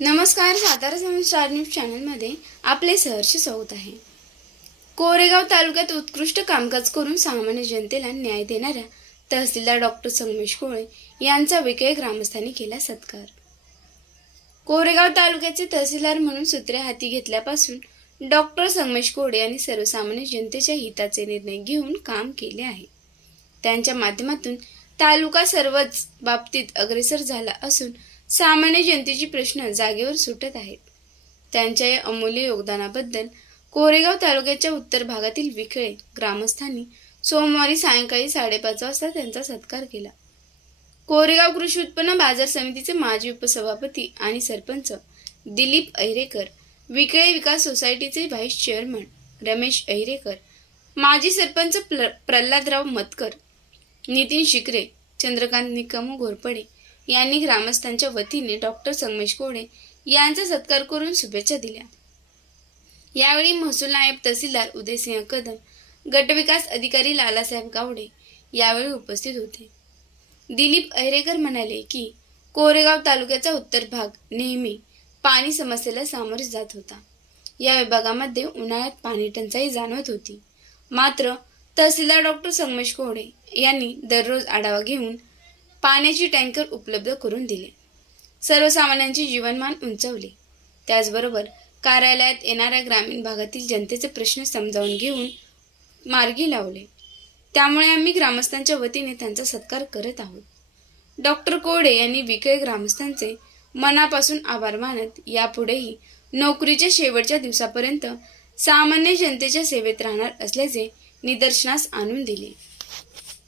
नमस्कार सातारा समाज star news चॅनलमध्ये आपले सहर्ष स्वागत आहे. कोरेगाव तालुक्यात उत्कृष्ट कामकाज करून सामान्य जनतेला न्याय देणाऱ्या तहसीलदार डॉक्टर संगमेश कोळे यांचा विजय ग्रामस्थांनी केला सत्कार. कोरेगाव तालुक्याचे तहसीलदार म्हणून सूत्रे हाती घेतल्यापासून डॉक्टर संगमेश कोडे यांनी सर्वसामान्य जनतेच्या हिताचे निर्णय घेऊन काम केले आहे. त्यांच्या माध्यमातून तालुका सर्वच बाबतीत अग्रेसर झाला असून सामान्य जनतेची प्रश्न जागेवर सुटत आहेत. त्यांच्या या अमूल्य योगदानाबद्दल कोरेगाव तालुक्याच्या उत्तर भागातील विखळे ग्रामस्थांनी सोमवारी सायंकाळी साडेपाच वाजता त्यांचा सत्कार केला. कोरेगाव कृषी उत्पन्न बाजार समितीचे माजी उपसभापती आणि सरपंच दिलीप अहिरेकर विकळे विकास सोसायटीचे व्हाईस चेअरमन रमेश अहिरेकर माजी सरपंच प्र प्रल्हादराव मतकर नितीन शिकरे चंद्रकांत निकमो घोरपडे यांनी ग्रामस्थांच्या वतीने डॉक्टर संगमेश कोडे यांचा सत्कार करून शुभेच्छा दिल्या. यावेळी महसूल नायब तहसीलदार उदयसिंह कदम गटविकास अधिकारी लालासाहेब गावडे यावेळी उपस्थित होते. दिलीप अहिरेकर म्हणाले की कोरेगाव तालुक्याचा उत्तर भाग नेहमी पाणी समस्येला सामोरे जात होता. या विभागामध्ये उन्हाळ्यात पाणी टंचाई जाणवत होती. मात्र तहसीलदार डॉक्टर संगमेश कोडे यांनी दररोज आढावा घेऊन पाण्याची टँकर उपलब्ध करून दिले. सर्वसामान्यांचे जीवनमान उंचवले. त्याचबरोबर कार्यालयात येणाऱ्या ग्रामीण भागातील जनतेचे प्रश्न समजावून घेऊन मार्गी लावले. त्यामुळे आम्ही ग्रामस्थांच्या वतीने त्यांचा सत्कार करत आहोत. डॉक्टर कोडे यांनी विकळे ग्रामस्थांचे मनापासून आभार मानत यापुढेही नोकरीच्या शेवटच्या दिवसापर्यंत सामान्य जनतेच्या सेवेत राहणार असल्याचे निदर्शनास आणून दिले.